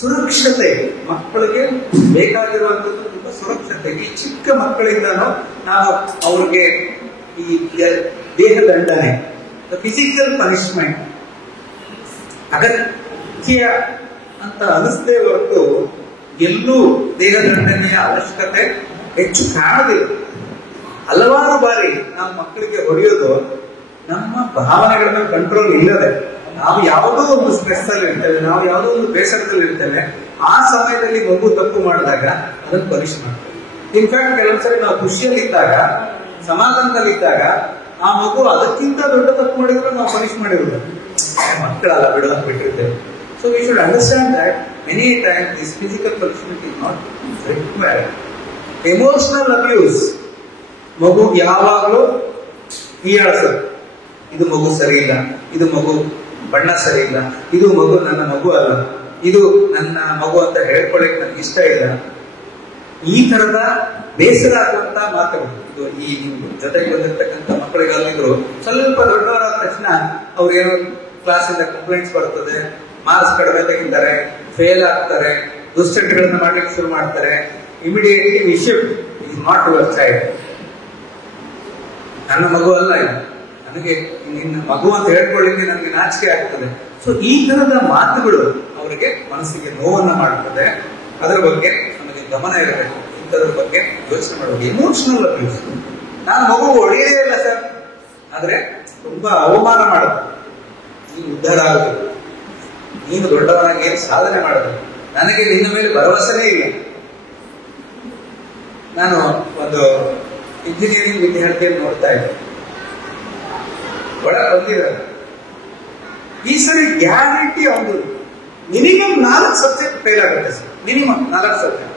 ಸುರಕ್ಷತೆ, ಮಕ್ಕಳಿಗೆ ಬೇಕಾಗಿರುವಂತದ್ದು ತುಂಬಾ ಸುರಕ್ಷತೆ. ಈ ಚಿಕ್ಕ ಮಕ್ಕಳಿಂದನೂ ನಾವು ಅವ್ರಿಗೆ ಈ ದೇಹ ದಂಡನೆ, ಫಿಸಿಕಲ್ ಪನಿಷ್ಮೆಂಟ್ ಅಗತ್ಯ ಅಂತ ಅನಿಸದೇ ಹೊರತು ಎಲ್ಲೂ ದೇಹ ದಂಡನೆಯ ಅವಶ್ಯಕತೆ ಹೆಚ್ಚು ಕಾಣೋದಿಲ್ಲ. ಹಲವಾರು ಬಾರಿ ನಾವು ಮಕ್ಕಳಿಗೆ ಹೊಡೆಯೋದು ನಮ್ಮ ಭಾವನೆಗಳ ಮೇಲೆ ಕಂಟ್ರೋಲ್ ಇಲ್ಲದೆ, ನಾವು ಯಾವುದೋ ಒಂದು ಸ್ಟ್ರೆಸ್ ಅಲ್ಲಿ ಇರ್ತೇವೆ, ನಾವು ಯಾವುದೋ ಒಂದು ಬೇಸರದಲ್ಲಿ ಇರ್ತೇವೆ, ಆ ಸಮಯದಲ್ಲಿ ಮಗು ತಪ್ಪು ಮಾಡಿದಾಗ ಅದನ್ನು ಪನಿಷ್ ಮಾಡ್ತೇವೆ. ಇನ್ಫ್ಯಾಕ್ಟ್ ಕೆಲವೊಂದ್ಸರಿ ನಾವು ಖುಷಿಯಲ್ಲಿದ್ದಾಗ, ಸಮಾಧಾನದಲ್ಲಿದ್ದಾಗ ಆ ಮಗು ಅದಕ್ಕಿಂತ ದೊಡ್ಡ ತಪ್ಪು ಮಾಡಿದ್ರು ನಾವು ಪನಿಷ್ ಮಾಡಿರೋದು, ಮಕ್ಕಳಲ್ಲ ಬಿಡು ಅಂತ ಬಿಟ್ಟಿರ್ತೇವೆ. So we should understand that many times this physical punishment is not required. Emotional abuse, ಮಗು ಯಾವಾಗಲೂ ಹೀಯಾಳಿಸೋದು, ಇದು ಮಗು ಸರಿ ಇಲ್ಲ, ಇದು ಮಗು ಬಣ್ಣ ಸರಿ ಇಲ್ಲ, ಇದು ಮಗು ನನ್ನ ಮಗು ಅಲ್ಲ, ಇದು ನನ್ನ ಮಗು ಅಂತ ಹೇಳ್ಕೊಳ್ಳಿಕ್ಕೆ ನನಗೆ ಇಷ್ಟ ಇಲ್ಲ. ಈ ತರದ ಬೇಸರ ಆಗುವಂತ ಮಾತುಗಳು ಇದು ಈ ಜೊತೆಗೆ ಬಂದಿರ್ತಕ್ಕಂಥ ಮಕ್ಕಳಿಗಲ್ಲಿದ್ರು ಸ್ವಲ್ಪ ದೊಡ್ಡವರಾದ ತಕ್ಷಣ ಅವ್ರೇನೋ ಕ್ಲಾಸಿಂದ ಕಂಪ್ಲೇಂಟ್ಸ್ ಬರ್ತದೆ, ಮಾರ್ಕ್ಸ್ ಕಡಿಮೆ ತೆಗಿತಾರೆ, ಫೇಲ್ ಆಗ್ತಾರೆ, ದುಶ್ಚಟಗಳನ್ನ ಮಾಡ್ಲಿಕ್ಕೆ ಶುರು ಮಾಡ್ತಾರೆ. Immediately we shift, is not your child, ನನ್ನ ಮಗು ಅಲ್ಲ ಇದು, ನನಗೆ ನಿನ್ನ ಮಗು ಅಂತ ಹೇಳ್ಕೊಳ್ಳಿಕ್ಕೆ ನನಗೆ ನಾಚಿಕೆ ಆಗ್ತದೆ. ಸೊ ಈ ತರದ ಮಾತುಗಳು ಅವರಿಗೆ ಮನಸ್ಸಿಗೆ ನೋವನ್ನ ಮಾಡ್ತದೆ. ಅದರ ಬಗ್ಗೆ ನಮಗೆ ಗಮನ ಇರಬೇಕು, ಇಂಥದ್ರ ಬಗ್ಗೆ ಯೋಚನೆ ಮಾಡಬೇಕು. ಎಮೋಷನಲ್ ಅಬ್ಯೂಸ್, ನಾನು ಮಗು ಹೊಡೆಯೇ ಇಲ್ಲ ಸರ್, ಆದ್ರೆ ತುಂಬಾ ಅವಮಾನ ಮಾಡೋದು, ನೀನು ಉದ್ಧಾರ ಆಗೋದು, ನೀನು ದೊಡ್ಡವನಾಗಿ ಏನು ಸಾಧನೆ ಮಾಡೋದು, ನನಗೆ ನಿನ್ನ ಮೇಲೆ ಭರವಸೆನೇ ಇಲ್ಲ. ನಾನು ಒಂದು ಇಂಜಿನಿಯರಿಂಗ್ ವಿದ್ಯಾರ್ಥಿಯನ್ನು ನೋಡ್ತಾ ಇದ್ದೆ, ಒಳ ಬಂದಿದ್ದಾರೆ. ಈ ಸರಿ ಗ್ಯಾರಂಟಿ ಒಂದು ಮಿನಿಮಮ್ 4 ಸಬ್ಜೆಕ್ಟ್ ಫೇಲ್ ಆಗುತ್ತೆ ಸರ್, ಮಿನಿಮಮ್ 4 ಸಬ್ಜೆಕ್ಟ್.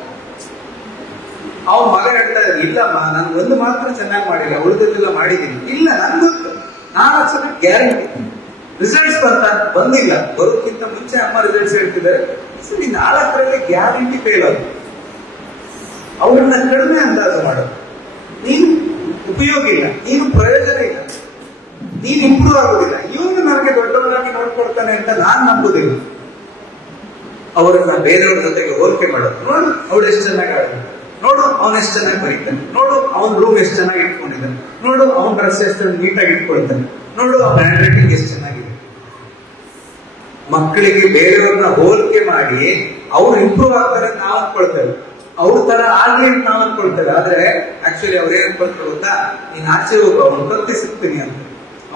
ಅವ್ನ ಮಗ ಹೇಳ್ತಾ ಇದ್ದಾರೆ, ಇಲ್ಲಮ್ಮ ನಾನು ಒಂದು ಮಾತ್ರ ಚೆನ್ನಾಗಿ ಮಾಡಿಲ್ಲ, ಉಳಿದೆಲ್ಲ ಮಾಡಿದ್ದೀನಿ. ಇಲ್ಲ, ನಂದು 4 ಸಬ್ಜೆಕ್ಟ್ ಗ್ಯಾರಂಟಿ. ರಿಸಲ್ಟ್ಸ್ ಬಂದಿಲ್ಲ, ಬರೋಕ್ಕಿಂತ ಮುಂಚೆ ಅಮ್ಮ ರಿಸಲ್ಟ್ಸ್ ಹೇಳ್ತಿದ್ದಾರೆ, ಸರಿ 4ರಲ್ಲಿ ಗ್ಯಾರಂಟಿ ಫೇಲ್ ಆಗುತ್ತೆ. ಅವ್ರನ್ನ ಕಡಿಮೆ ಅಂದಾಜು ಮಾಡೋದು, ನೀನು ಉಪಯೋಗ ಇಲ್ಲ, ನೀನು ಪ್ರಯೋಜನ ಇಲ್ಲ, ನೀನು ಇಂಪ್ರೂವ್ ಆಗೋದಿಲ್ಲ, ಇವನು ನನಗೆ ದೊಡ್ಡವನಾಗಿ ನೋಡ್ಕೊಡ್ತಾನೆ ಅಂತ ನಾನ್ ನಂಬುದಿಲ್ಲ. ಅವರನ್ನ ಬೇರೆಯವ್ರ ಜೊತೆಗೆ ಹೋಲಿಕೆ ಮಾಡೋದು, ನೋಡು ಅವಳು ಎಷ್ಟು ಚೆನ್ನಾಗಿ ಆಡ್ತಾನೆ, ನೋಡು ಅವನೆಷ್ಟು ಚೆನ್ನಾಗಿ ಬರೀತಾನೆ, ನೋಡು ಅವನ ರೂಮ್ ಎಷ್ಟು ಚೆನ್ನಾಗಿ ಇಟ್ಕೊಂಡಿದ್ದಾನೆ, ನೋಡು ಅವನ ಡ್ರೆಸ್ ಎಷ್ಟು ನೀಟಾಗಿ ಇಟ್ಕೊಳ್ತಾನೆ, ನೋಡು ಅವನ ಹ್ಯಾಂಡ್ ರೈಟಿಂಗ್ ಎಷ್ಟು ಚೆನ್ನಾಗಿದೆ. ಮಕ್ಕಳಿಗೆ ಬೇರೆಯವ್ರನ್ನ ಹೋಲಿಕೆ ಮಾಡಿ ಅವ್ರು ಇಂಪ್ರೂವ್ ಆಗ್ತಾರೆ ನಾವು ಅನ್ಕೊಳ್ತೇವೆ, ಅವ್ರ ತರ ಆಗ್ಲಿ ಅಂತ ನಾವು ಅನ್ಕೊಳ್ತೇವೆ. ಆದ್ರೆ ಆಕ್ಚುಲಿ ಅವ್ರು ಏನ್ ಅನ್ಕೊಳ್ತಾರೆ ಗೊತ್ತಾ, ನೀನ್ ಆಚೆ ಹೋಗು ಅವ್ನು ಕತ್ತಿ ಸಿಗ್ತೀನಿ ಅಂತ.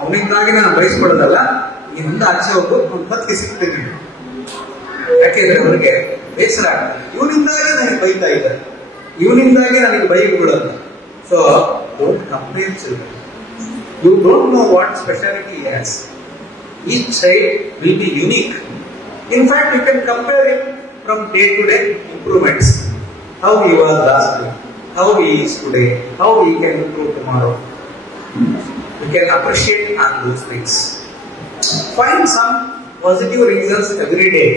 ಅವನಿಂದಾಗಿ ನಾನು ಬಯಸ್ಕೊಡೋದಲ್ಲ, ನೀನೊಂದು ಆಚೆ ಹೋಗು ಅವ್ನು ಕತ್ತಿ ಸಿಗ್ತೀನಿ. ಯಾಕೆಂದ್ರೆ ಅವ್ರಿಗೆ ಬೇಸರ ಆಗ್ತದೆ, ಇವನಿಂದಾಗಿ ನನಗೆ ಬೈತಾ ಇದ್ದಾರೆ, ಇವನಿಂದಾಗಿ ನನಗೆ ಬೈ ಬಿಡೋದು. So don't compare children, you don't know what speciality he has. Each child will be unique. In fact, you can compare it from day to day improvements. How he was last week, how he is today, how he can improve tomorrow. We can appreciate on those things. Find some positive reasons every day.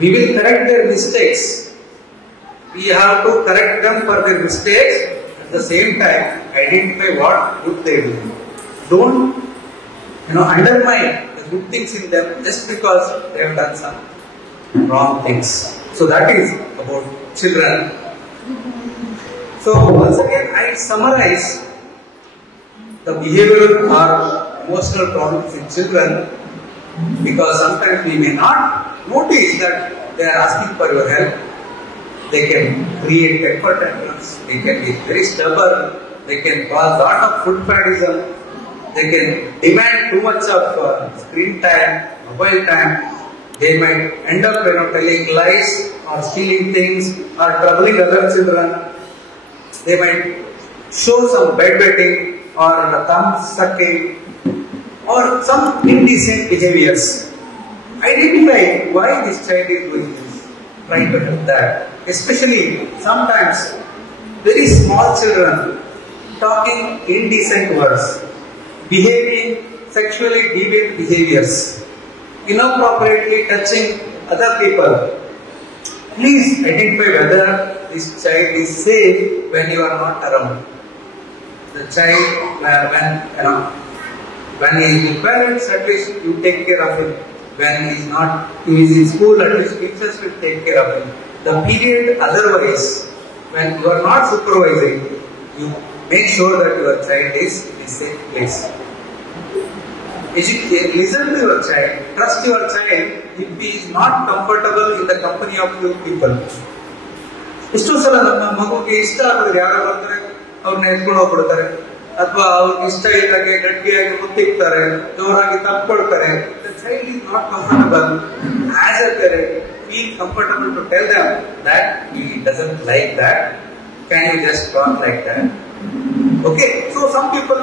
We will correct their mistakes. We have to correct them for their mistakes. At the same time, identify what good they do. Don't undermine the good things in them just because they have done some wrong things. So that is about children. So once again, I summarize the behavioral or emotional problems in children, because sometimes we may not notice that they are asking for your help. They can create temper tantrums, they can be very stubborn, they can cause a lot of food fadism, they can demand too much of screen time, mobile time. They might end up telling lies or stealing things or troubling other children. They might show some bedwetting or thumb sucking or some indecent behaviors. Identify why this child is doing this. Try to help that. Especially sometimes very small children talking indecent words, behaving sexually deviant behaviors, inappropriately touching other people. Please identify whether this child is safe when you are not around. The child, when he is with parents, at least you take care of him when he is in school, at least teachers will take care of him. The period otherwise, when you are not supervising, you make sure that your child is in a safe place. Listen to your child, trust your child if he is not comfortable in the company of few people. ಎಷ್ಟೋ ಸಲ ನಮ್ಮ ಮಗುಗೆ ಇಷ್ಟ ಆಗೋದು ಯಾರೋ ಬರ್ತಾರೆ, ಅವ್ರನ್ನ ಎತ್ಕೊಂಡು ಹೋಗ್ಬಿಡ್ತಾರೆ, ಅಥವಾ ಅವ್ರಿಗೆ ಇಷ್ಟ ಇದ್ದಾಗೆ ಗಟ್ಟಿಯಾಗಿ ಮುತ್ತಿಕ್ತಾರೆ, ಜೋರಾಗಿ ತಪ್ಕೊಳ್ತಾರೆ. The child is not comfortable. As a parent, feel comfortable to tell them that he doesn't like that. Can you just talk like that? Okay, so some people,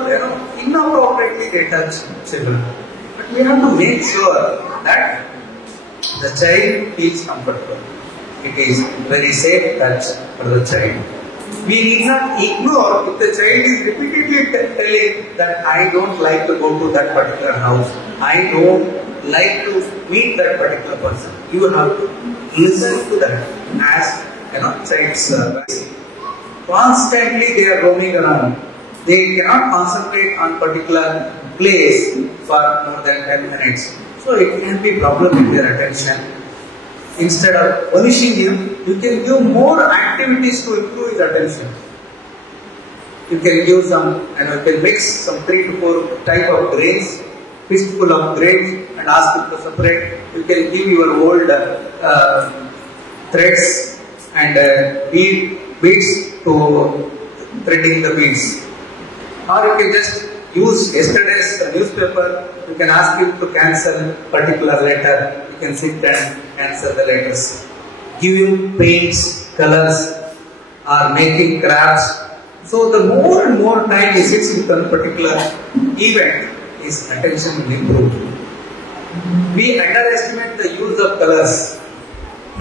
inappropriately they touch children, but we have to make sure that the child feels comfortable. It is very safe touch for the child. We need not ignore if the child is repeatedly telling that I don't like to go to that particular house, I don't like to meet that particular person. You have to listen to that as child's constantly they are roaming around. They cannot concentrate on particular place for more than 10 minutes. So it can be problem with their attention. Instead of punishing him, you can give more activities to improve his attention. You can give some, you can mix some 3 to 4 type of grains, fistful of grains, and ask him to separate. You can give your old threads and beads to threading the beads. Or you can just use yesterday's newspaper. You can ask him to cancel particular letter. You can sit and cancel the letters. Give him paints, colors, or making crafts. So the more and more time he sits with a particular event, his attention will improve. We underestimate the use of colors.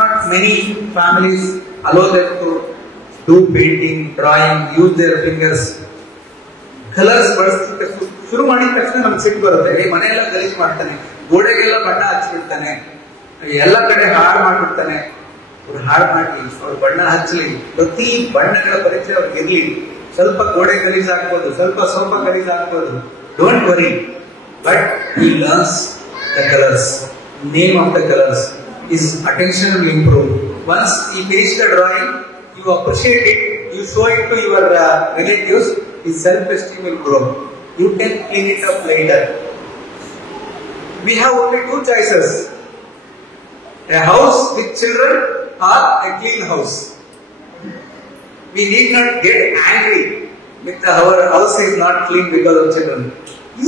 Not many families allow them to do painting, drawing, use their fingers. Colours ಬಳಸಲಿಕ್ಕೆ ಶುರು ಮಾಡಿದ ತಕ್ಷಣ ನಮ್ಗೆ ಸಿಟ್ಟು ಬರುತ್ತೆ. ಮನೆಯೆಲ್ಲ ಗಲೀಜ್ ಮಾಡ್ತಾನೆ, ಗೋಡೆಗೆಲ್ಲ ಬಣ್ಣ ಹಚ್ಚಿಬಿಡ್ತಾನೆ, ಎಲ್ಲ ಕಡೆ ಹಾಳು ಮಾಡ್ಬಿಡ್ತಾನೆ. ಅವ್ರು ಹಾಳು ಮಾಡಿ ಅವ್ರು ಬಣ್ಣ ಹಚ್ಚಲಿ, ಪ್ರತಿ ಬಣ್ಣಗಳ ಪರಿಚಯ ಅವ್ರಿಗೆ ಇರ್ಲಿ. ಸ್ವಲ್ಪ ಗೋಡೆ ಗಲೀಜ್ ಹಾಕ್ಬೋದು, ಸ್ವಲ್ಪ ಸೋಫಾ ಗಲೀಜ್ ಹಾಕ್ಬೋದು, don't worry. But he learns the colors, name of the colors, his attention will improve. Once he finishes the drawing, you appreciate it, you show it to your relatives, his self-esteem will grow. You can clean it up later. We have only 2 choices: a house with children or a clean house. We need not get angry with our house is not clean because of children.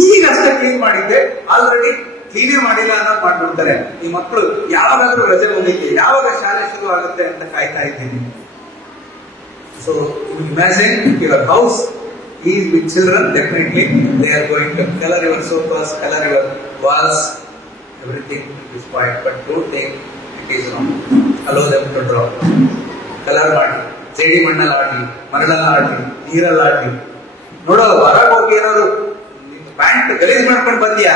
ಈಗಷ್ಟೇ clean ಮಾಡಿದ್ದೆ, already ಕ್ಲೀನೇ ಮಾಡಿಲ್ಲ ಅನ್ನೋದು ಮಾಡ್ಬಿಡ್ತಾರೆ. ಈ ಮಕ್ಕಳು ಯಾವಾಗಾದ್ರೂ ರಜೆ ಮುಗಿಯುತ್ತೆ, ಯಾವಾಗ ಶಾಲೆ ಶುರು ಆಗುತ್ತೆ ಅಂತ ಕಾಯ್ತಾ ಇದ್ದೀನಿ. So imagine your house is with children, definitely they are going to color your sofas, color your walls, everything is fine. But don't think it is wrong. Allow them to draw. Color ಮಾಡಿ, ಜೇಡಿ ಮಣ್ಣಲ್ಲಿ ಆಡಿ, ಮರಳಲ್ಲಿ ಆಡಿ, ನೀರಲ್ಲಿ ಆಡಿ. ನೋಡೋ, ಹೊರಗೆ ಹೋಗಿ ಏನಾದ್ರು ಪ್ಯಾಂಟ್ ಗಲೀಜ್ ಮಾಡ್ಕೊಂಡು ಬಂದ್ಯಾ,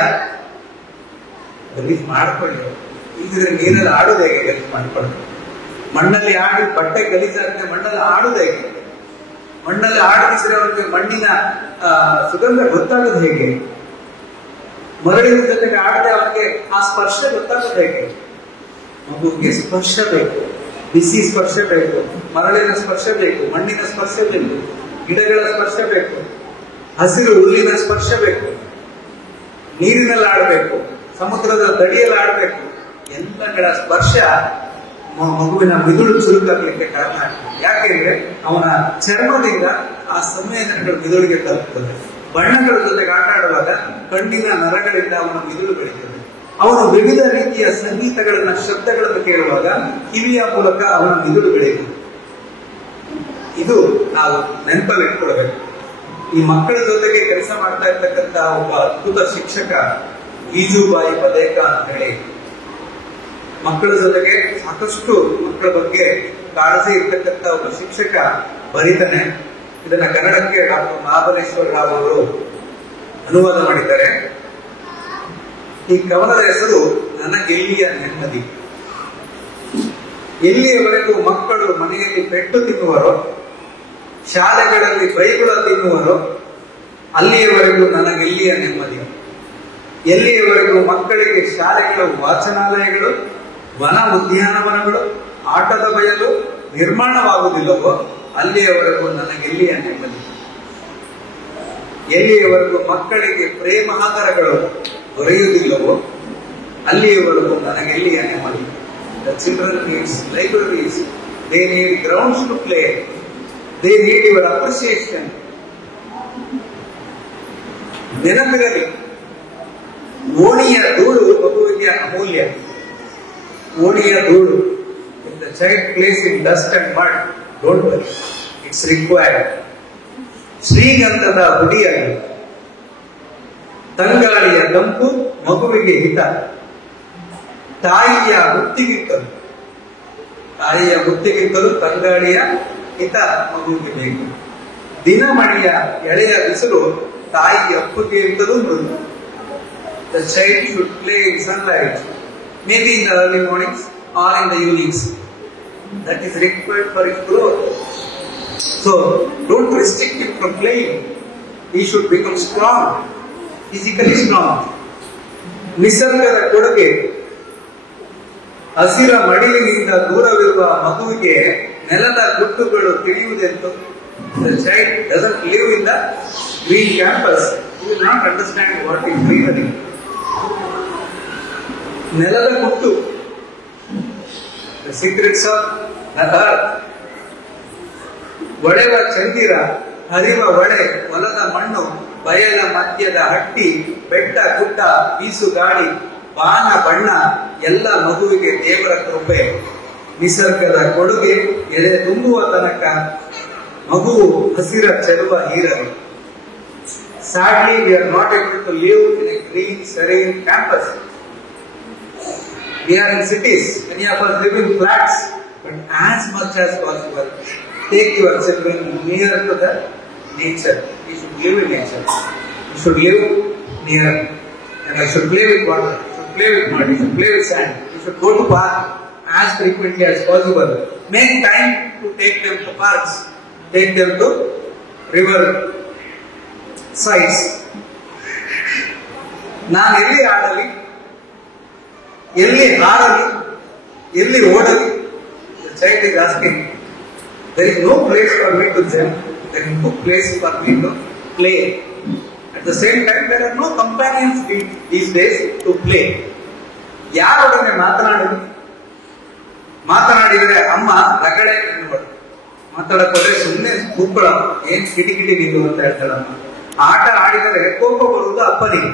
ಗಲೀಜ್ ಮಾಡ್ಕೊಳ್ಳಿ. ಇದ್ರೆ ನೀರಲ್ಲಿ ಆಡೋದು ಹೇಗೆ? ಗಲೀಜ್ ಮಾಡ್ಕೊಳ್ಳಿ. ಮಣ್ಣಲ್ಲಿ ಆಡಿ ಬಟ್ಟೆ ಗಲೀಜಾಗುತ್ತೆ, ಮಣ್ಣಲ್ಲಿ ಆಡುದು ಹೇಗೆ? ಮಣ್ಣಲ್ಲಿ ಆಡದಿದ್ರೆ ಅವರಿಗೆ ಮಣ್ಣಿನ ಸುಗಂಧ ಗೊತ್ತಾಗೋದು ಹೇಗೆ? ಮರಳಿನ ಜೊತೆಗೆ ಆಡದೆ ಅವರಿಗೆ ಆ ಸ್ಪರ್ಶ ಗೊತ್ತಾಗೋದು ಹೇಗೆ? ಮಗುವಿಗೆ ಸ್ಪರ್ಶ ಬೇಕು, ಬಿಸಿ ಸ್ಪರ್ಶ ಬೇಕು, ಮರಳಿನ ಸ್ಪರ್ಶ ಬೇಕು, ಮಣ್ಣಿನ ಸ್ಪರ್ಶ ಬೇಕು, ಗಿಡಗಳ ಸ್ಪರ್ಶ ಬೇಕು, ಹಸಿರು ಹುಲ್ಲಿನ ಸ್ಪರ್ಶ ಬೇಕು, ನೀರಿನಲ್ಲಿ ಆಡಬೇಕು, ಸಮುದ್ರದ ತಡಿಯಲ್ಲಿ ಆಡಬೇಕು. ಎಲ್ಲಗಳ ಸ್ಪರ್ಶ ಮಗುವಿನ ಮಿದುಳು ಚುರುಕಾಗಲಿಕ್ಕೆ ಕಾರಣ ಆಗ್ತದೆ. ಯಾಕೆಂದ್ರೆ ಅವನ ಚರ್ಮದಿಂದ ಆ ಸಂವೇದನೆಗಳು ಮಿದುಳಿಗೆ ತಲುಪುತ್ತದೆ. ಬಣ್ಣಗಳ ಜೊತೆಗೆ ಆಟ ಆಡುವಾಗ ಕಣ್ಣಿನ ನರಗಳಿಂದ ಅವನ ಮಿದುಳು ಬೆಳೀತದೆ. ಅವನು ವಿವಿಧ ರೀತಿಯ ಸಂಗೀತಗಳನ್ನ, ಶಬ್ದಗಳನ್ನು ಕೇಳುವಾಗ ಕಿವಿಯ ಮೂಲಕ ಅವನ ಮಿದುಳು ಬೆಳೆಯುತ್ತದೆ. ಇದು ನಾವು ನೆನಪಲ್ಲಿ ಇಟ್ಕೊಳ್ಬೇಕು. ಈ ಮಕ್ಕಳ ಜೊತೆಗೆ ಕೆಲಸ ಮಾಡ್ತಾ ಇರ್ತಕ್ಕಂಥ ಒಬ್ಬ ಅದ್ಭುತ ಶಿಕ್ಷಕ ಗೀಜುಬಾಯಿ ಪದೇಕ ಅಂತ ಹೇಳಿ, ಮಕ್ಕಳ ಜೊತೆಗೆ ಸಾಕಷ್ಟು ಮಕ್ಕಳ ಬಗ್ಗೆ ಕಾಳಜಿ ಇರ್ತಕ್ಕಂಥ ಒಬ್ಬ ಶಿಕ್ಷಕ ಬರೀತಾನೆ. ಇದನ್ನ ಕನ್ನಡಕ್ಕೆ ಡಾಕ್ಟರ್ ಮಹಾಬಲೇಶ್ವರ ರಾವ್ ಅವರು ಅನುವಾದ ಮಾಡಿದ್ದಾರೆ. ಈ ಕವನದ ಹೆಸರು ನನಗೆಲ್ಲಿಯ ನೆಮ್ಮದಿ. ಎಲ್ಲಿಯವರೆಗೂ ಮಕ್ಕಳು ಮನೆಯಲ್ಲಿ ಪೆಟ್ಟು ತಿನ್ನುವರೋ, ಶಾಲೆಗಳಲ್ಲಿ ಬೈಗುಳ ತಿನ್ನುವರೋ, ಅಲ್ಲಿಯವರೆಗೂ ನನಗೆಲ್ಲಿಯ ನೆಮ್ಮದಿ. ಎಲ್ಲಿಯವರೆಗೂ ಮಕ್ಕಳಿಗೆ ಶಾಲೆಗಳು, ವಾಚನಾಲಯಗಳು, ವನ ಉದ್ಯಾನವನಗಳು, ಆಟದ ಬಯಲು ನಿರ್ಮಾಣವಾಗುವುದಿಲ್ಲವೋ ಅಲ್ಲಿಯವರೆಗೂ ನನಗೆಲ್ಲಿಯ ನೆಮ್ಮದಿ. ಎಲ್ಲಿಯವರೆಗೂ ಮಕ್ಕಳಿಗೆ ಪ್ರೇಮಾದರಗಳು ದೊರೆಯುವುದಿಲ್ಲವೋ ಅಲ್ಲಿಯವರೆಗೂ ನನಗೆಲ್ಲಿಯ ನೆಮ್ಮದಿ. The children needs libraries, they need grounds to play, they need your appreciation. ನೆನಪಿರಲಿ, ಓಣಿಯ ಧೂಳು ಮಗುವಿಗೆ ಅಮೂಲ್ಯ. ಓಣಿಯ ಧೂಳು. If the child plays in dust and mud, don't worry, it's required. ಶ್ರೀಗಂಧದ ಹುಡಿಯಾಗಿ ತಂಗಾಳಿಯ ತಂಪು ಮಗುವಿಗೆ ಹಿತ. ತಾಯಿಯ ಮುತ್ತಿಗಿಂತಲೂ ತಂಗಾಳಿಯ ಹಿತ ಮಗುವಿಗೆ ಬೇಕು. ದಿನಮಣಿಯ ಎಳೆಯ ಬಿಸಿಲು ತಾಯಿಯ ಅಪ್ಪುಗೆಯಿಂದಲೂ ಮೃದು. The child should play in sunlight, maybe in the early mornings or in the evenings. That is required for its growth. So, don't restrict him from playing. He should become strong, physically strong. ನಿಸರ್ಗದ ಕೊಡುಗೆ ಹಸಿರ ಮಡಿಲಿನಿಂದ ದೂರವಿರುವ ಮಗುವಿಗೆ ನೆಲದ ಗುಟ್ಟುಗಳು ತಿಳಿಯುವುದೆಂದು. The child doesn't live in the green campus. He will not understand what is greenery. ನೆಲದ ಗುಟ್ಟು, the secrets of the earth. ಒಡೆವ ಚಂದಿರ, ಹರಿವ ಹೊಳೆ, ಹೊಲದ ಮಣ್ಣು, ಬಯಲ ಮಧ್ಯದ ಹಟ್ಟಿ, ಬೆಟ್ಟ ಗುಡ್ಡ, ಬೀಸು ಗಾಳಿ, ಬಾನ ಬಣ್ಣ ಎಲ್ಲ ಮಗುವಿಗೆ ದೇವರ ಕೃಪೆ. ನಿಸರ್ಗದ ಕೊಡುಗೆ ಎದೆ ತುಂಬುವ ತನಕ ಮಗುವು ಹಸಿರ ಚೆಲುವ ಹೀರಲು. Sadly, we are not able to live in a green, serene campus. We are in cities. Many of us live in flats. But as much as possible, take your children near to the nature. You should live in nature. You should live near, and you should play with water. You should play with mud. You should play with sand. You should go to park as frequently as possible. Make time to take them to parks. Take them to river sites. ನಾನು ಎಲ್ಲಿ ಆಡಲಿ, ಎಲ್ಲಿ ಹಾರಲಿ, ಎಲ್ಲಿ ಓಡಲಿ? The child is asking. There is no place for me to jump. There is no place for me to play. At the same time, there are no companions these days to play. ಯಾರೊಡನೆ ಮಾತನಾಡಿದರೆ ಅಮ್ಮ ರಗಳೆ ಎನ್ನುವರು. ಮಾತಾಡಕ್ಕೋದ್ರೆ ಸುಮ್ಮನೆ ಕೂತ್ಕೊಳ್ಳ, ಏನ್ ಕಿಟಿಕಿಟಿ ನಿಂದು ಅಂತ ಹೇಳ್ತಾಳಮ್ಮ. ಆಟ ಆಡಿದರೆ ಕೋಪ ಬರುವುದು ಅಪ್ಪನಿಗೆ.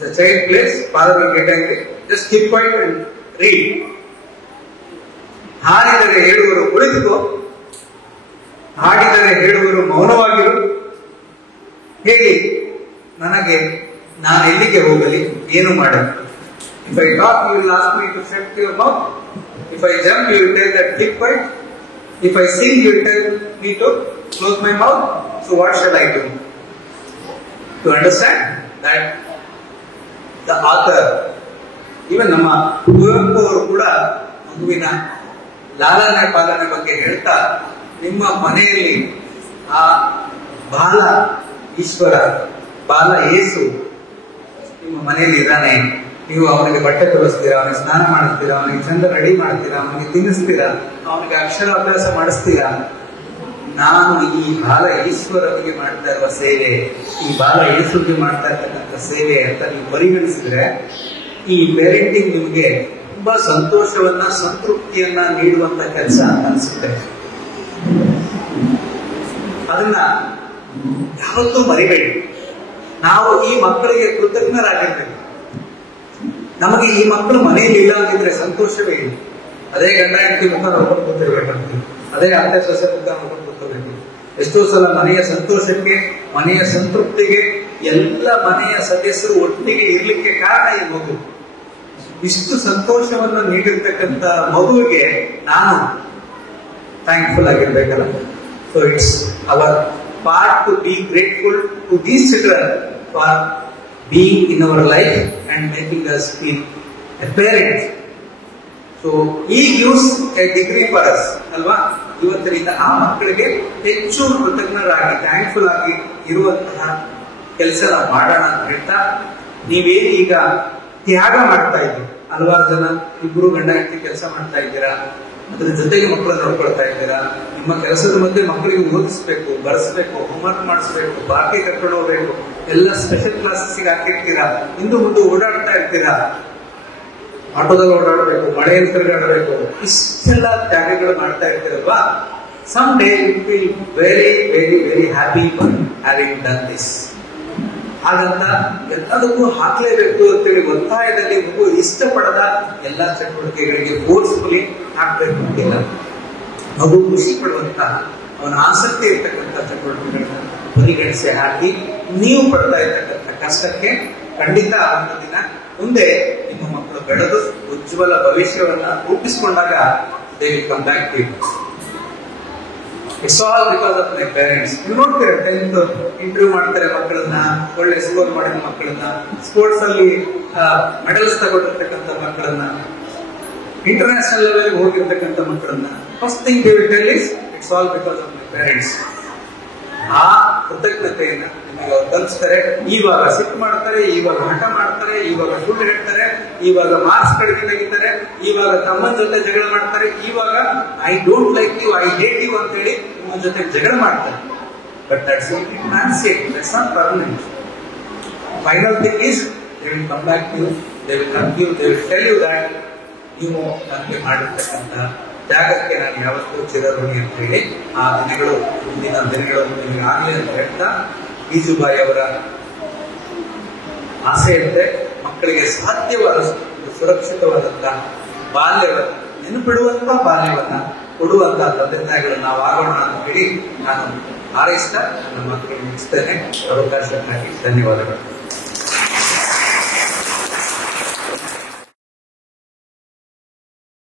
The child plays, father will get angry. Just keep quiet and read. ಹಾಡಿದರೆ ಹೇಳುವರು ಕುಳಿತುಕೋ, ಹಾಡಿದರೆ ಹೇಳುವರು ಮೌನವಾಗಿರು. ಹೇಳಿ ನನಗೆ, ನಾನು ಎಲ್ಲಿಗೆ ಹೋಗಲಿ, ಏನು ಮಾಡಲಿ? If I talk, you will ask me to shut your mouth. If I jump, you will tell that keep quiet. If I sing, you will tell me to close my mouth. So what shall I do? To understand that the author, even ನಮ್ಮ ಕುವೆಂಪು ಅವರು ಕೂಡ ಮಗುವಿನ ಲಾಲನೆ ಪಾಲನೆ ಬಗ್ಗೆ ಹೇಳ್ತಾ, ನಿಮ್ಮ ಮನೆಯಲ್ಲಿ ಆ ಬಾಲ ಈಶ್ವರ, ಬಾಲ ಯೇಸು ನಿಮ್ಮ ಮನೆಯಲ್ಲಿ ಇದ್ದಾನೆ. ನೀವು ಅವನಿಗೆ ಬಟ್ಟೆ ತೊಳಿಸ್ತೀರಾ, ಅವನಿಗೆ ಸ್ನಾನ ಮಾಡಿಸ್ತೀರಾ, ಅವನಿಗೆ ಚಂದ ರೆಡಿ ಮಾಡ್ತೀರಾ, ಅವನಿಗೆ ತಿನ್ನಿಸ್ತೀರಾ, ಅವನಿಗೆ ಅಕ್ಷರಾಭ್ಯಾಸ ಮಾಡಿಸ್ತೀರಾ. ನಾನು ಈ ಬಾಲ ಈಶ್ವರನಿಗೆ ಮಾಡ್ತಾ ಇರುವ ಸೇವೆ, ಈ ಬಾಲ ಯೇಸುಗೆ ಮಾಡ್ತಾ ಇರ್ತಕ್ಕಂಥ ಸೇವೆ ಅಂತ ನೀವು ಪರಿಗಣಿಸಿದ್ರೆ, ಈ ಪೇರೆಂಟಿಂಗ್ ನಿಮಗೆ ತುಂಬಾ ಸಂತೋಷವನ್ನ, ಸಂತೃಪ್ತಿಯನ್ನ ನೀಡುವಂತ ಕೆಲಸ ಅನ್ಸುತ್ತೆ. ಅದನ್ನ ಯಾವತ್ತೂ ಮರಿಬೇಡಿ. ನಾವು ಈ ಮಕ್ಕಳಿಗೆ ಕೃತಜ್ಞರಾಗಿರ್ಬೇಕು. ನಮಗೆ ಈ ಮಕ್ಕಳು ಮನೆಯಲ್ಲಿ ಇಲ್ಲ ಅಂತಿದ್ರೆ ಸಂತೋಷವೇ ಇಲ್ಲ. ಅದೇ ಗಂಡ ಹೆಂಡತಿ ಮುಖ ನೋಡ್ಕೊಂಡು ಕೂತಿರ್ಬೇಕಂತೀವಿ, ಅದೇ ಅತ್ತೆ ಸೊಸೆ ಮುಖ ನೋಡ್ಕೊಂಡು ಕೂತ್ಕೋಬೇಕು. ಎಷ್ಟೋ ಸಲ ಮನೆಯ ಸಂತೋಷಕ್ಕೆ, ಮನೆಯ ಸಂತೃಪ್ತಿಗೆ ಎಲ್ಲ ಮನೆಯ ಸದಸ್ಯರು ಒಟ್ಟಿಗೆ ಇರ್ಲಿಕ್ಕೆ ಕಾರಣ ಈ ಮಗು. ಇಷ್ಟು ಸಂತೋಷವನ್ನು ನೀಡಿರ್ತಕ್ಕಂಥ ಮಗುವಿಗೆ ನಾನು ಥ್ಯಾಂಕ್ಫುಲ್ ಆಗಿರ್ಬೇಕಲ್ಲ. So it's our part to be grateful to these children for being in our life and making us feel a parent. So he gives a degree for us, ಅಲ್ವಾ? ಇವತ್ತರಿಂದ ಆ ಮಕ್ಕಳಿಗೆ ಹೆಚ್ಚು ಕೃತಜ್ಞರಾಗಿ, ಥ್ಯಾಂಕ್ಫುಲ್ ಆಗಿ ಇರುವಂತಹ ಕೆಲಸ ನಾವು ಮಾಡೋಣ ಅಂತ ಹೇಳ್ತಾ, ನೀವೇನು ಈಗ ತ್ಯಾಗ ಮಾಡ್ತಾ ಇದ್ದೀರಿ, ಹಲವಾರು ಜನ ಇಬ್ರು ಗಂಡ ಹೆಂಡತಿ ಕೆಲಸ ಮಾಡ್ತಾ ಇದ್ದೀರಾ, ಅದ್ರ ಜೊತೆಗೆ ಮಕ್ಕಳನ್ನ ನೋಡ್ಕೊಳ್ತಾ ಇದ್ದೀರಾ. ನಿಮ್ಮ ಕೆಲಸದ ಮಧ್ಯೆ ಮಕ್ಕಳಿಗೆ ಓದಿಸ್ಬೇಕು, ಬರೆಸ್ಬೇಕು, ಹೋಮ್ವರ್ಕ್ ಮಾಡಿಸ್ಬೇಕು, ಬಾಕಿ ಕರ್ಕೊಂಡು ಹೋಗ್ಬೇಕು, ಎಲ್ಲ ಸ್ಪೆಷಲ್ ಕ್ಲಾಸಸ್ಗೆ ಹಾಕಿರ್ತೀರಾ, ಹಿಂದೂ ಮುಂದೆ ಓಡಾಡ್ತಾ ಇರ್ತೀರಾ, ಆಟೋದಲ್ಲಿ ಓಡಾಡಬೇಕು, ಮಳೆಯಲ್ಲಿ ತಿರುಗಾಡಬೇಕು, ಇಷ್ಟೆಲ್ಲ ತ್ಯಾಗಗಳು ಮಾಡ್ತಾ ಇರ್ತೀರಲ್ವಾ. Some day you feel very very very happy for having done this. ಹಾಗಂತ ಎಲ್ಲದಕ್ಕೂ ಹಾಕ್ಲೇಬೇಕು ಅಂತೇಳಿ ಒತ್ತಾಯದಲ್ಲಿ ಮಗು ಇಷ್ಟಪಡದ ಎಲ್ಲಾ ಚಟುವಟಿಕೆಗಳಿಗೆ ಫೋರ್ಸ್ಫುಲಿ ಹಾಕ್ಬೇಕು ಅಂತಿಲ್ಲ. ಮಗು ಖುಷಿ ಪಡುವಂತ, ಅವನ ಆಸಕ್ತಿ ಇರ್ತಕ್ಕಂಥ ಚಟುವಟಿಕೆಗಳನ್ನ ಪರಿಗಣಿಸಿ ಹಾಕಿ ನೀವು ಪಡ್ತಾ ಇರ್ತಕ್ಕಂಥ ಕಷ್ಟಕ್ಕೆ ಖಂಡಿತ ಒಂದು ದಿನ ಮುಂದೆ ನಿಮ್ಮ ಮಕ್ಕಳು ಬೆಳೆದು ಉಜ್ವಲ ಭವಿಷ್ಯವನ್ನ ರೂಪಿಸಿಕೊಂಡಾಗ they will come back to you. It's all because of my parents. ನೀವು ನೋಡ್ತೀರ 10th ಇಂಟರ್ವ್ಯೂ ಮಾಡ್ತಾರೆ ಮಕ್ಕಳನ್ನ, ಒಳ್ಳೆ ಸ್ಕೋರ್ ಮಾಡಿದ ಮಕ್ಕಳನ್ನ, ಸ್ಪೋರ್ಟ್ಸ್ ಅಲ್ಲಿ ಮೆಡಲ್ಸ್ ತಗೊಂಡಿರ್ತಕ್ಕಂಥ ಮಕ್ಕಳನ್ನ, ಇಂಟರ್ನ್ಯಾಷನಲ್ ಲೆವೆಲ್ ಹೋಗಿರ್ತಕ್ಕಂಥ ಮಕ್ಕಳನ್ನ, first thing they will tell is it's all because of my parents. ಆ ಕೃತಜ್ಞತೆಯನ್ನ ನಿಮಗೆ ಅವ್ರು ಕಲಿಸ್ತಾರೆ. ಇವಾಗ ಸಿಟ್ಟು ಮಾಡ್ತಾರೆ, ಇವಾಗ ಹಠ ಮಾಡ್ತಾರೆ, ಇವಾಗ ಸುಳ್ಳು ಹೇಳ್ತಾರೆ, ಇವಾಗ ಮಾರ್ಕ್ಸ್ ಕಡಿಮೆ ತೆಗಿತಾರೆ, ಇವಾಗ ತಮ್ಮನ ಜೊತೆ ಜಗಳ ಮಾಡ್ತಾರೆ, ಇವಾಗ I don't like you, I hate you ಅಂತ ಹೇಳಿ ನಿಮ್ಮ ಜೊತೆ ಜಗಳ ಮಾಡ್ತಾರೆ. But that's not permanent. Final thing is they will come back to you, they will come to you, they will tell you that ನೀವು ನನಗೆ ಮಾಡಿರ್ತಕ್ಕಂಥ ತ್ಯಾಗಕ್ಕೆ ನಾನು ಯಾವತ್ತೂ ಚಿರಋಣಿ ಅಂತ ಹೇಳಿ ಆ ದಿನಗಳು ಮುಂದಿನ ದಿನಗಳು ನಿಮಗೆ ಆಗಲಿ ಅಂತ ಹೇಳ್ತಾ, ಗೀಜುಬಾಯಿ ಅವರ ಆಸೆಯಂತೆ ಮಕ್ಕಳಿಗೆ ಸಾಧ್ಯವಾದಷ್ಟು ಸುರಕ್ಷಿತವಾದಂತಹ ಬಾಲ್ಯವನ್ನ, ನೆನಪಿಡುವಂತ ಬಾಲ್ಯವನ್ನ ಕೊಡುವಂತಹ ತಂದೆ ತಾಯಿಗಳು ನಾವು ಆಗೋಣ ಅಂತ ಹೇಳಿ ನಾನು ಹಾರೈಸ್ತಾ ನನ್ನ ಮಕ್ಕಳಿಗೆ ಮುಗಿಸ್ತೇನೆ. ಅವಕಾಶಕ್ಕಾಗಿ ಧನ್ಯವಾದಗಳು.